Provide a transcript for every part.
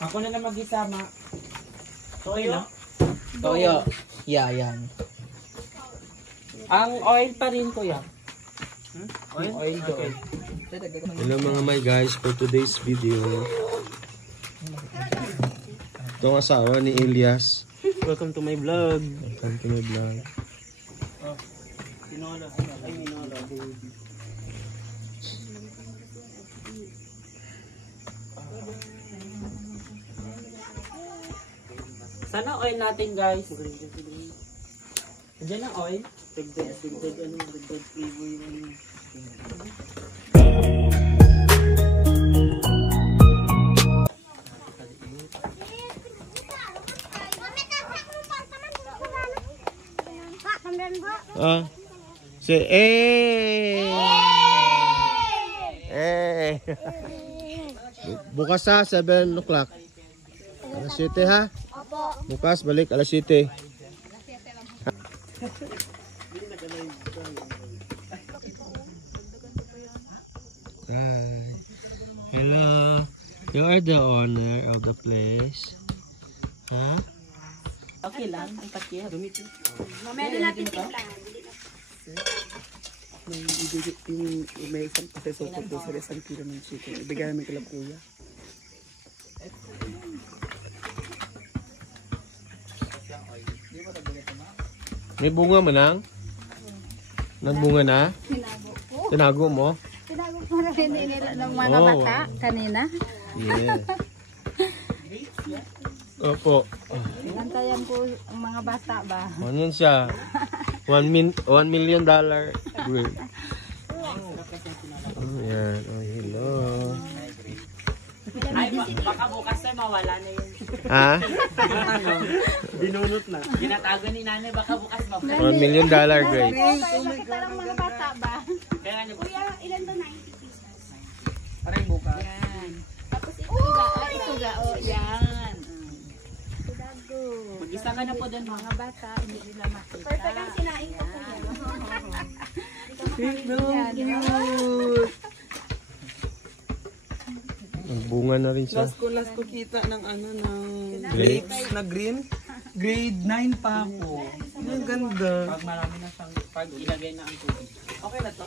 Ako na lang mag-isama. Toyo? Toyo. Yeah, yan. Ang oil pa rin, kuya. Oil? Oil Okay. Hello mga my guys, for today's video. Ito ang asawa ni Elias. Welcome to my vlog. Welcome to my vlog. Minola. Ay, Minola. Sana oil natin, guys. Diyan ang oil. Dagdag flavor yung Bukas ha, 7 o'clock. Alas 7 ha? Bukas, balik alas 7. Hi. Hello. You are the owner of the place. Huh? okay lang. Ang takya. Mamaya na natin timpla. May isang pasasukot doon sa isang kilo ng chicken. Ibigay namin kila kuya. May bunga mo nang? Nagbunga na? Tinago mo? Tinago ko na rin nila ng mga bata kanina. Yeah. Opo. Nantayan ko ang mga bata ba? Ano siya? $1 million. Great. Oh, yan. Oh, hello. Ay, baka bukas na mawala na yun. Ha? Binunot na. Ginatago ni nanay, baka bukas mawala. $1 million, Grace. Nakita lang mga bata ba? Kaya nga, Kuya, ilan to 90 pieces? Parang buka. Yan. Tapos ito ga, oh, yan. Tidago. mag-isa ka na po doon, mga Mga bata, hindi nila makita. Perfect ang sinaing ko po yan. Cute! Nagbunga na rin siya. Last ko kita ng ano, ng Grapes? grapes na green. Grade 9 pa ako. Ang ganda. pag marami na siyang, pag ilagay na ang tubig. Okay na to?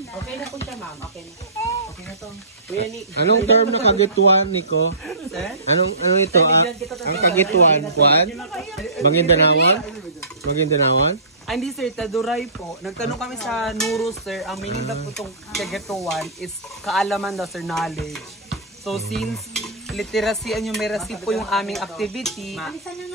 Okay na po siya, ma'am. Okay na. Okay na to. Kuya ni... Anong term na kagituan, Nico? Ano ito? Ang kagituan, Juan? Bangindanawan? Bangindanawan? Ay, hindi sir, taduray po. Nagtanong kami sa Nuro sir, ang meaning na po itong kagatuan is kaalaman daw sir, knowledge. So since literacy and numeracy po yung aming activity,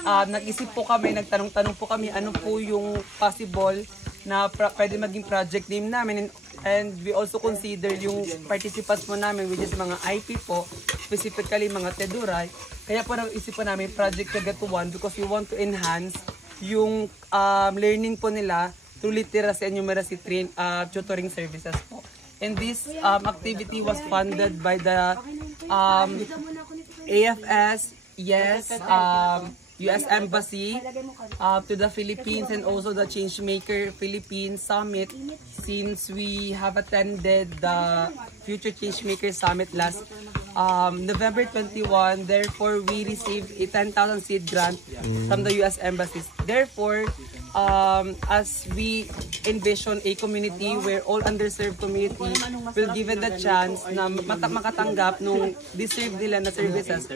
nag-isip po kami, nagtanong-tanong po kami ano po yung possible na pwede maging project name namin. And we also consider yung participants po namin, which is mga IP po, specifically mga Teduray. Kaya po nag-isip po namin Project Kagatuan because we want to enhance yung learning po nila through literacy and numeracy tutoring services po. And this activity was funded by the AFS, yes, US Embassy to the Philippines, and also the Changemaker Philippines Summit, since we have attended the Future Changemaker Summit last November 21. Therefore, we received a 10,000 seed grant from the US Embassy. Therefore, as we envision a community where all underserved community will given the chance na makatanggap nung deserve nila na services,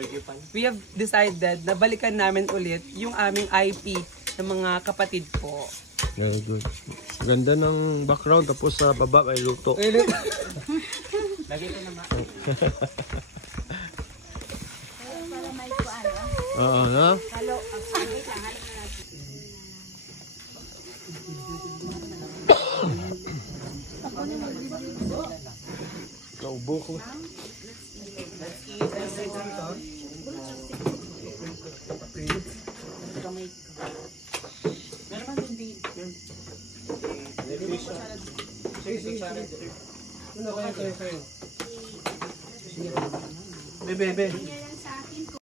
we have decided na balikan namin ulit yung aming IP ng mga kapatid po. Very good. Ganda ng background, tapos sa baba ay luto. Lagay ko naman. Oo, no? Naubo ko. Meron man din din. Bebe.